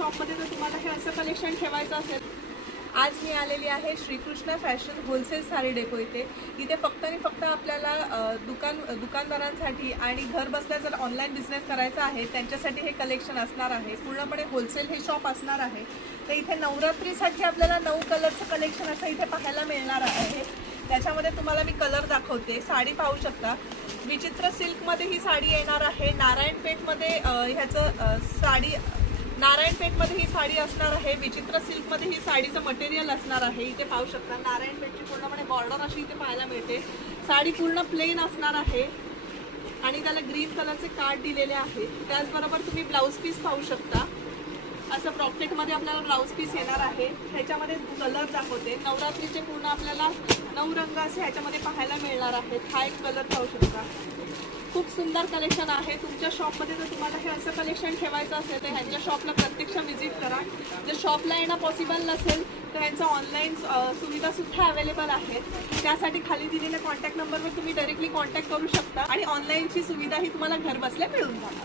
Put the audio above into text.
शॉपमध्ये जर तुम्हाला हे असं कलेक्शन ठेवायचं असेल, आज मी आलेली आहे Shrikrishna fashion wholesale sari depot इथे. इथे फक्त आणि फक्त आपल्याला दुकानदारांसाठी आणि घर बसल्या जर ऑनलाईन बिझनेस करायचा आहे त्यांच्यासाठी हे कलेक्शन असणार आहे. पूर्णपणे होलसेल हे शॉप असणार आहे. तर इथे नवरात्रीसाठी आपल्याला 9 कलरचं कलेक्शन असं इथे पाहायला मिळणार आहे. त्याच्यामध्ये तुम्हाला मी कलर दाखवते. साडी पाहू शकता. विचित्र सिल्कमध्ये ही साडी येणार आहे. नारायणपेठमध्ये ही साडी असणार आहे. विचित्र सिल्कमध्ये ही साडीचं मटेरियल असणार आहे. इथे पाहू शकता नारायणपेठची पूर्णपणे बॉर्डर अशी इथे पाहायला मिळते. साडी पूर्ण प्लेन असणार आहे आणि त्याला ग्रीन कलरचे कार्ड दिलेले आहे. त्याचबरोबर तुम्ही ब्लाऊज पीस पाहू शकता. असं ब्रॉकेटमध्ये आपल्याला ब्लाऊज पीस येणार आहे. ह्याच्यामध्ये कलर दाखवते. नवरात्रीचे पूर्ण आपल्याला 9 रंग असे ह्याच्यामध्ये पाहायला मिळणार आहेत. हा एक कलर पाहू शकता. खूप सुंदर कलेक्शन आहे. तुमच्या शॉपमध्ये जर तुम्हाला हे असं कलेक्शन ठेवायचं असेल तर ह्यांच्या शॉपला प्रत्यक्ष व्हिजिट करा. जर शॉपला येणं पॉसिबल नसेल तर ह्यांचं ऑनलाईन सुविधासुद्धा अवेलेबल आहेत. त्यासाठी खाली दिलेल्या कॉन्टॅक्ट नंबरवर तुम्ही डायरेक्टली कॉन्टॅक्ट करू शकता आणि ऑनलाईनची सुविधा ही तुम्हाला घर बसल्या मिळून जाणार.